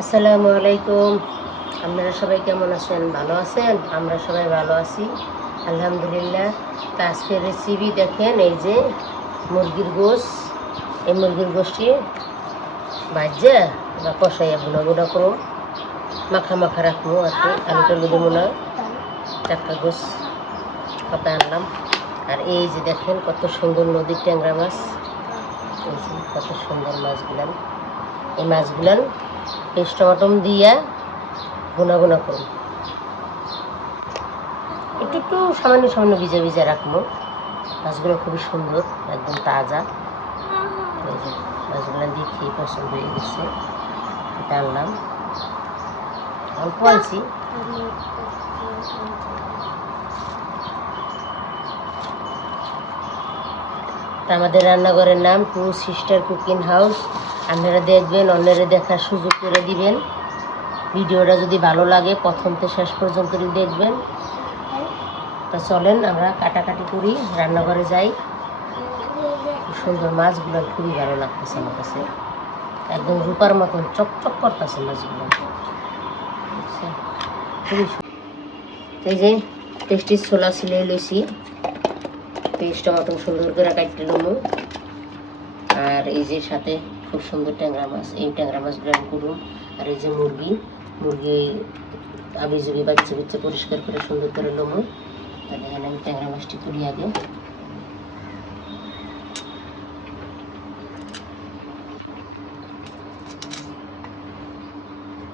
আসসালামু আলাইকুম। আপনারা সবাই কেমন আছেন? ভালো আছেন? আমরা সবাই ভালো আছি। আলহামদুলিল্লাহ। তা আজকের রেসিপি দেখেন, এই যে মুরগির গোশ। এই মুরগির গোষ্ঠী ভাজ্যা বা কষাইয়া বুনা বুনা করো মাখা মাখা রাখব আর কি। আলু টালু দেবো না টাটকা গোশ পাতা আনলাম। আর এই যে দেখেন কত সুন্দর নদীর ট্যাংরা মাছ। এই যে কত সুন্দর মাছগুলান। এই মাছগুলান পেস্ট টমাটম দিয়া গুনা গুনা করুন একটু একটু সামান্য সামান্য ভিজে ভিজে রাখব। মাছগুলো খুবই সুন্দর, একদম তাজা। মাছগুলো দিয়ে খেয়ে পছন্দ হয়ে গেছে। আনলাম। অল্প আনছি। আমাদের রান্নাঘরের নাম টু সিস্টার কুকিং হাউস। আপনারা দেখবেন, অন্যেরা দেখার সুযোগ করে দিবেন। ভিডিওটা যদি ভালো লাগে, প্রথম থেকে শেষ পর্যন্ত দেখবেন। তা চলেন, আমরা কাটাকাটি করি, রান্নাঘরে যাই। সুন্দর মাছগুলো খুবই ভালো লাগতেছে আমার কাছে। একদম রূপার মতন, চকচক করতেছে মাছগুলো। খুবই এই যে, টেস্টি ছোলা সিলে লইছি। পেস্টটা টমাটো সুন্দর করে কাটতে লমু। আর এই যে সাথে খুব সুন্দর ট্যাংরা মাছ। এই ট্যাংরা মাছ আমি করুম আর এই যে মুরগি মুরগি আবি জুবি বাচ্চা বাচ্চা পরিষ্কার করে সুন্দর করে লোমো। তাহলে এখানে আমি ট্যাংরা মাছটি তুলি আগে।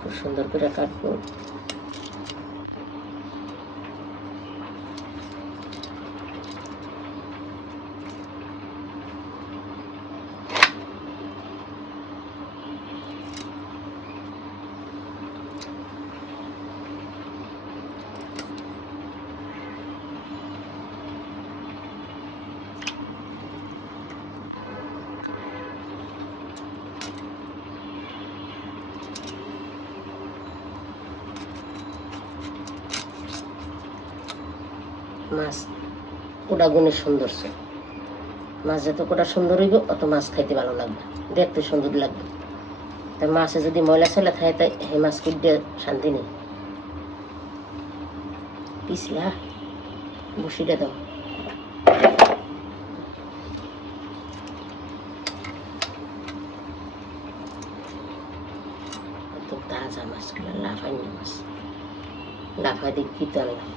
খুব সুন্দর করে কাটবো মাছ কোটা গুণের সৌন্দর্য মাছ যত কোটা সুন্দর হইব, অত মাছ খাইতে ভালো লাগবে। দেখতে সুন্দর লাগবে। তা মাছে যদি ময়লা ছেলে থাকে তাই সেই মাছ কিনতে শান্তি নেই। পিছলা, বসিটা দাও। তাজা মাছগুলো লাফাই মাছ। লাফাই দিয়ে কিতে আনলাম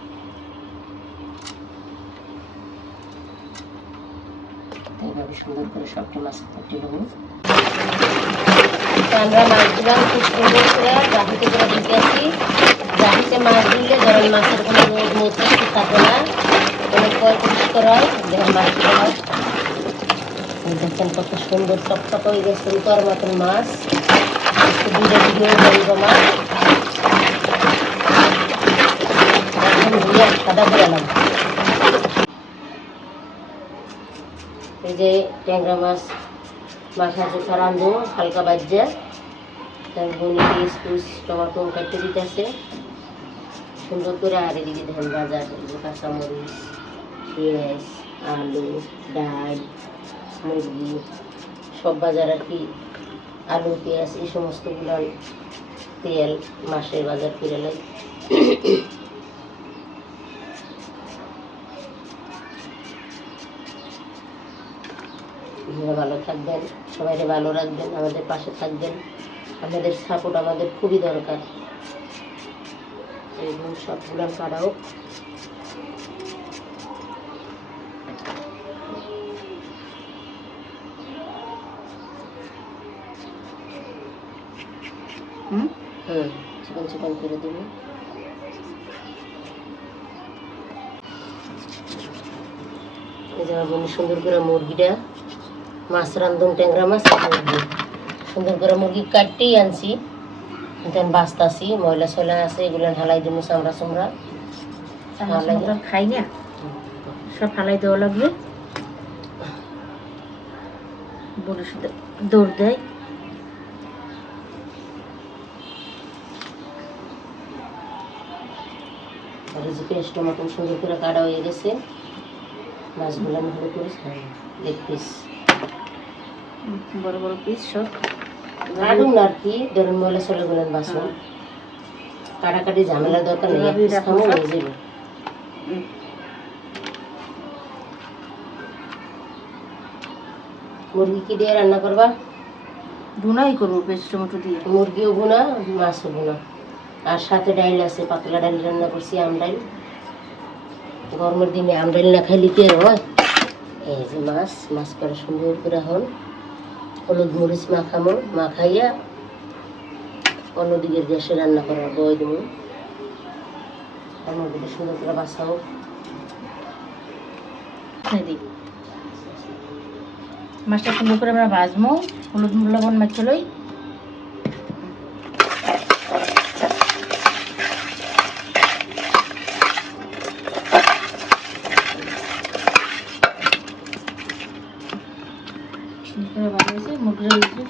এইভাবে সুন্দর করে সবটি মাছ কাটি দেবো আমরা মাছগুলো খুব সুন্দর করে জাহিতে করে দিতে আসি। জাহিতে মাছ দিলে ধরেন মাছের কোনো রোদ কিছু থাকে না কোনো পয় পরিষ্কার হয় দেখেন মাছগুলো দেখছেন কত সুন্দর টকটক হয়ে গেছে তোর মতন মাছ। দূরে দূরে বলব মাছ এখন সাদা করে এলাম এই যে ট্যাংরা মাছ মাছ আছে রান্ধু হালকা বাজ্যা। তার বনি পিস টুস টমাটো কাটতে দিতেছে। সুন্দর করে আর এদিকে ধান বাজার কাঁচামরিচ, পেঁয়াজ, আলু, ডাল, মুরগি, সব বাজার আর কি। আলু, পেঁয়াজ, এই সমস্তগুলো তেল মাসের বাজার ফিরে লাই আপনারা ভালো থাকবেন, সবাইকে ভালো রাখবেন, আমাদের পাশে থাকবেন। আপনাদের সাপোর্ট আমাদের খুবই দরকার। এবং সবগুলো কাটাও হুম? চিকন করে দেবো। এই যে সুন্দর করে মুরগিটা মাছ রান্ধুন ট্যাংরা মাছ সুন্দর করে মুরগি কাটতেই আনছি দেন বাস্তাছি ময়লা সয়লা আছে এগুলো ঢালাই দিব চামড়া চামড়া খাই না সব ফালাই দেওয়া লাগবে বলে শুধু দৌড় দেয় যে পেঁয়াজ সুন্দর করে কাটা হয়ে গেছে মাছগুলো ভালো করে লেগ পিস বড় বড় পিস সব। কাটুন আর কি ধরেন ময়লা চলে গেলেন বাসন। কাটাকাটি ঝামেলার দরকার নেই এক হয়ে যাবে। মুরগি কি দিয়ে রান্না করবা? বুনাই করব পেস্ট টমেটো দিয়ে। মুরগিও বোনা মাছও বোনা আর সাথে ডাইল আছে পাতলা ডাইল রান্না করছি আম ডাইল। গরমের দিনে আম ডাইল না খাইলে কি হয়? এই যে মাছ মাছ করে সুন্দর করে হন হলুদ মরিচ মাখামো, মাখাইয়া অন্যদিকে গ্যাসে রান্না করার বয় দেবো। অন্যদিকে সুন্দর করে বাসাও। মাছটা সুন্দর করে আমরা ভাজবো হলুদ লবণ মাখিয়ে লই সুন্দর করে ভাজা হয়েছে মুরগি রয়েছে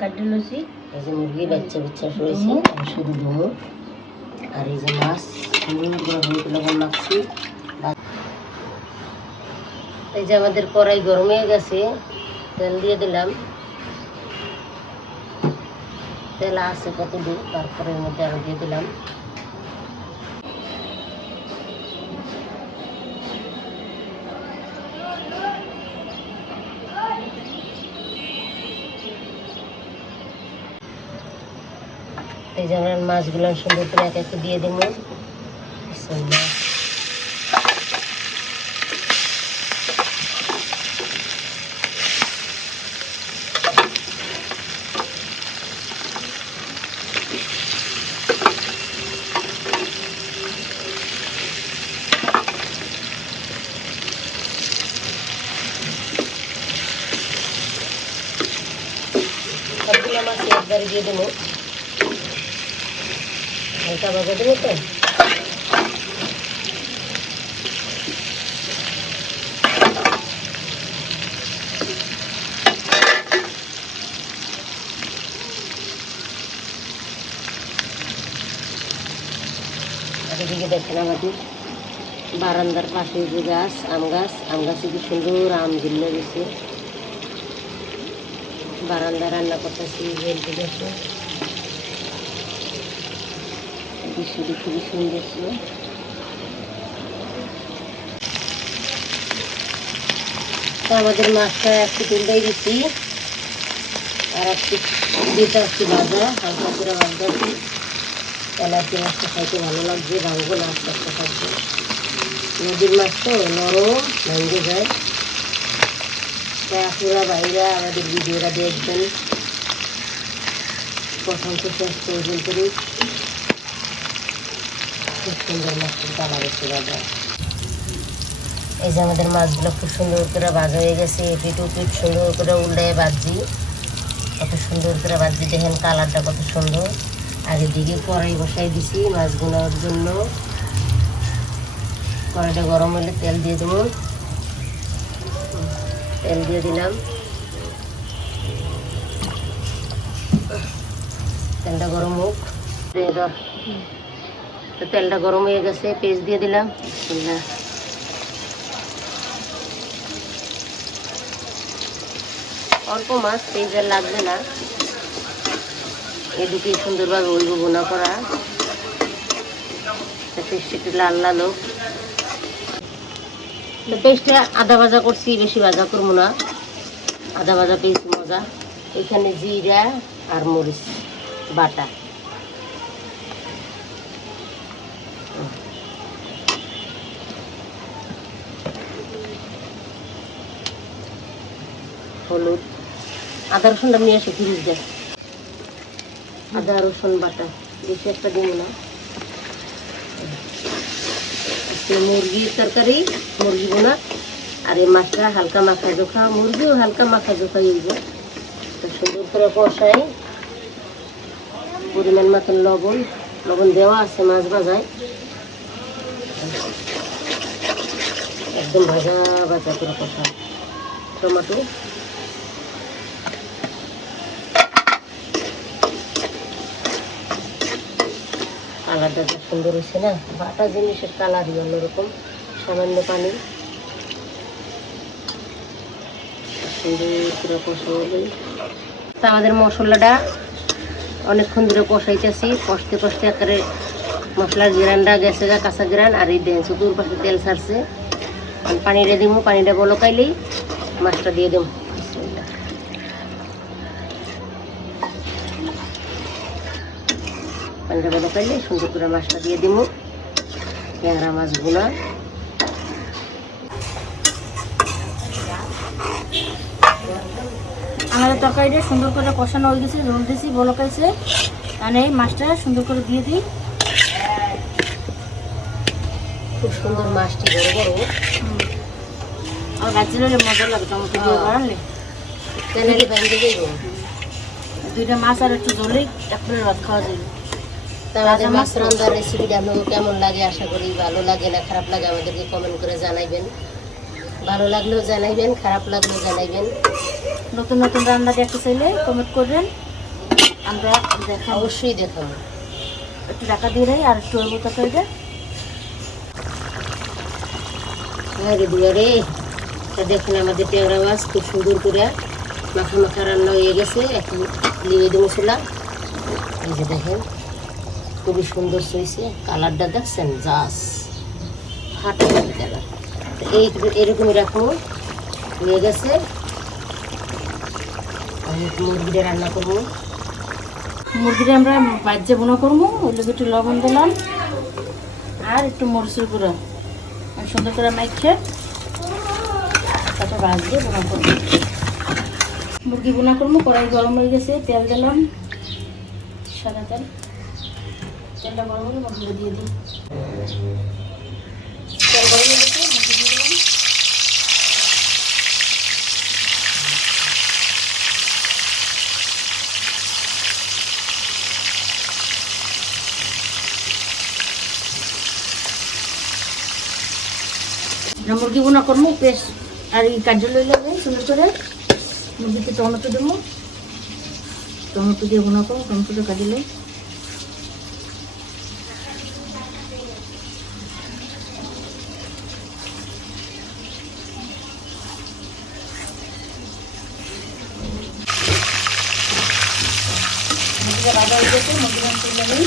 এই যে মুরগি বাচ্চা বাচ্চা রয়েছে শুধু ধুমো আর এই যে মাছ হলুদ লবণ এই যে আমাদের কড়াই গরম হয়ে গেছে তেল দিয়ে দিলাম। তেল আছে কত দিন তারপরে মধ্যে আরও দিয়ে দিলাম। এই যে মাছগুলো সুন্দর করে এক এক দিয়ে দেবো। সবগুলো মাছ একবারে দিয়ে দেবো। হালকা ভাজা দেবো তো। এদিকে দেখেন আমাদের বারান্দার পাশে যে গাছ, আম গাছ। আম গাছে কি সুন্দর আম ঝুলে গেছে। বারান্দা রান্না করতেছি দৃশ্যটি খুবই সুন্দর ছিল। আমাদের মাছটা একটু তুলতেই দিচ্ছি। আর একটু দিতে হচ্ছে ভাজা, হালকা করে ভাজা। এলাচি মাছটা খাইতে ভালো লাগছে, ভাঙবো না, আস্তে আস্তে থাকবে নদীর মাছ তো নরম, ভেঙে যায়। তাই আপনারা বাইরা আমাদের ভিডিওটা দেখবেন। প্রথম থেকে শেষ পর্যন্ত খুব সুন্দর মাছটা কালার এসে বাজার এই যে আমাদের মাছগুলো খুব সুন্দর করে ভাজা হয়ে গেছে এপিট উপিট সুন্দর করে উল্টে ভাজি কত সুন্দর করে ভাজি দেখেন কালারটা কত সুন্দর। আগে দিকে কড়াই বসাই দিছি মাছগুলোর জন্য। কড়াইটা গরম হলে তেল দিয়ে দেবো। তেল দিয়ে দিলাম। তেলটা গরম হোক। তেলটা গরম হয়ে গেছে, পেস্ট দিয়ে দিলাম। অল্প মাছ পেঁয়াজ আর লাগবে না। এদিকে সুন্দরভাবে ওইব বোনা করা। পেস্ট লাল লাল হোক। পেস্টটা আদা ভাজা করছি, বেশি ভাজা করব না। আদা ভাজা পেস্ট মজা। এখানে জিরা আর মরিচ বাটা। হলুদ, আদা, রসুনটা নিয়ে আসে ফিরিজ দেয় আদা, রসুন বাটা, বেশি একটা দিব না। মুরগির তরকারি, মুরগি বোনা, আর এই মাছটা হালকা মাখা জোখা, মুরগিও হালকা মাখা জোখা ইউজ তো সুন্দর করে কষাই। পরিমাণ মতন লবণ লবণ দেওয়া আছে মাছ ভাজায়। একদম ভাজা ভাজা করে কষা টমেটো। কালারটা যা সুন্দর হয়েছে না, বাটা জিনিসের কালারই অন্যরকম, সামান্য পানি। তা আমাদের মশলাটা অনেকক্ষণ ধরে কষাইতেছি, কষতে কষতে একেবারে মশলার গ্রানটা গেছে গা, কাঁচা গ্রান, আর এই দেন চতুর পাশে তেল সারছে পানিটা দিব পানিটা বলকাইলেই মাছটা দিয়ে দেবো। পানিটা বলকাইলে সুন্দর করে মাছটা দিয়ে দিব। ট্যাংরা মাছগুলো। আমাদের তরকারিটা সুন্দর করে কষানো হয়ে গেছে ঝোল দিয়েছি বলকাইছে আর এই মাছটা সুন্দর করে দিয়ে দিই। খুব সুন্দর মাছটি বড় বড়। আর গাছের মজা লাগে টমেটো দিয়ে বাড়ালে তেনালি বাইন্দে দুইটা মাছ আর একটু ঝোলেই এক প্লেট ভাত খাওয়া যায়। তো আমাদের মাছ রান্নার রেসিপিটা আপনাদের কেমন লাগে আশা করি ভালো লাগে না খারাপ লাগে আমাদেরকে কমেন্ট করে জানাইবেন। ভালো লাগলেও জানাইবেন খারাপ লাগলেও জানাইবেন। নতুন নতুন রান্না দেখতে চাইলে কমেন্ট করবেন। আমরা দেখাবো অবশ্যই দেখাবো। একটু টাকা দিয়ে দেয় আর একটু অল্প তরকারিটা আরে দুয়ারে তা দেখুন আমাদের ট্যাংরা মাছ খুব সুন্দর করে মাখা মাখা রান্না হয়ে গেছে। এখন লিয়ে দেবো মশলা। এই যে দেখেন। খুবই সুন্দর সইছে কালারটা দেখছেন? জাস ফাটা কালার এই এরকমই রাখব হয়ে গেছে। মুরগিটা রান্না করব। মুরগিটা আমরা বাজ্যে বোনা করব। ওই একটু লবণ দিলাম। আর একটু মরিচের গুঁড়ো। সুন্দর করে মাইখে তারপর ভাজিয়ে বোনা করব। মুরগি বোনা করব। কড়াই গরম হয়ে গেছে। তেল দিলাম। সাদা তেল। তেলটা গরম হলে মুরগিটা দিয়ে দিই। তেল গরম গেছে মুরগি দিয়ে দিলাম। মুরগি বোনা করব? পেস্ট আর এই কার্য লই লাগবে সুন্দর করে। মুরগিতে টমেটো দেবো। টমেটো দিয়ে বোনা করব, টমেটোটা কাটিলে মুরগিটা বাজা হয়ে গেছে মুরগিটা তুলে নিই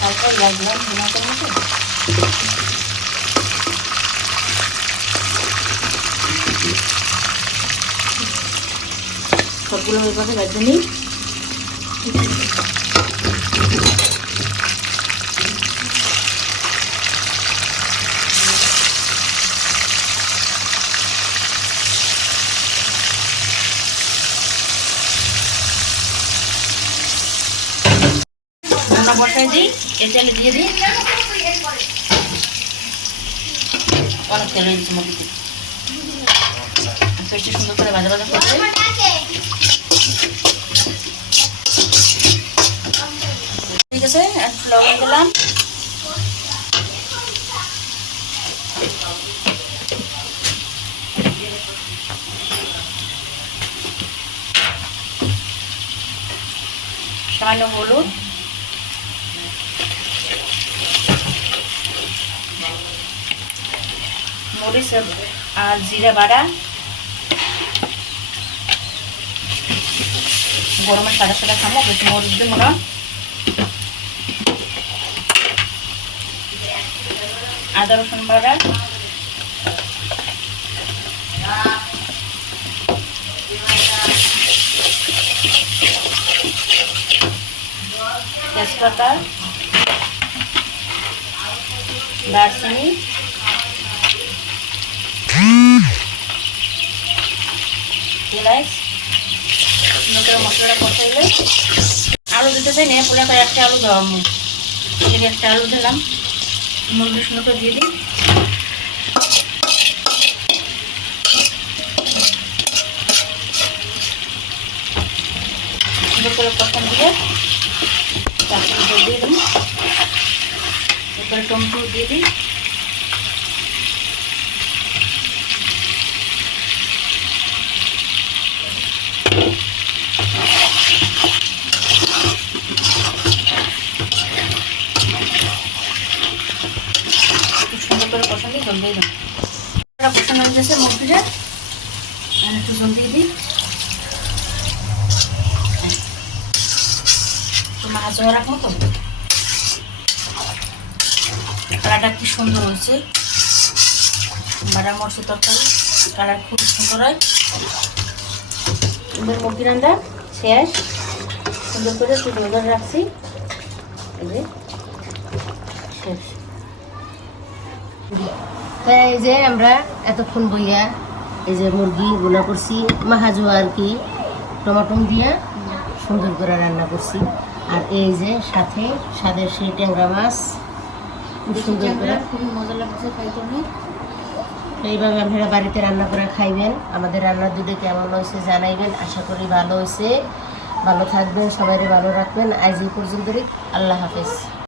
তারপর লাগলাম বোনা করব তো সবগুলো হয়ে গেছে গাছ নিই রান্না বসাই দিই এই তেলে দিয়ে দিই। অনেক তেল হয়েছে মুরগিতে। পেস্টে সুন্দর করে ভাজা ভাজা করতে ঠিক আছে, একটু লবণ দিলাম। সামান্য হলুদ। মরিচ আর জিরা বাড়া গরমের সাদা সাদা খামো বেশি মরিচ দেবো না আদা, রসুন বাড়া তেজপাতা। দারচিনি। মশলাটা কষাইলে। আলু দিতে চাই, নিয়ে পোলা একটা আলু দেওয়া আমি একটা আলু দিলাম। মুরগি সুন্দর দিয়ে দিই। সুন্দর করে দিয়ে তারপরে দিয়ে দিই এরপরে টমেটো দিয়ে দিই। দিয়ে জল দিয়ে দিই দিলাম কষানো হয়ে গেছে মুরগিটা আর একটু জল দিয়ে দিই তো মাছ ধোয়া রাখব তো? কালারটা কি সুন্দর হয়েছে। বাটা মরচের তরকারি, কালার খুব সুন্দর হয়। এবার মুরগি রান্না শেষ। সুন্দর করে একটু রাখছি। শেষ। এই যে আমরা এতক্ষণ বইয়া এই যে মুরগি গুলা করছি, মাহাজু আর কি, টমাটম দিয়া সুন্দর করে রান্না করছি। আর এই যে সাথে স্বাদের সেই ট্যাংরা মাছ, খুব সুন্দর করে। খুবই মজা লাগছে এইভাবে আপনারা বাড়িতে রান্না করে খাইবেন। আমাদের রান্নার দুটো কেমন হয়েছে জানাইবেন। আশা করি ভালো হয়েছে। ভালো থাকবেন সবাই ভালো রাখবেন। আজ এই পর্যন্তই। আল্লাহ হাফেজ।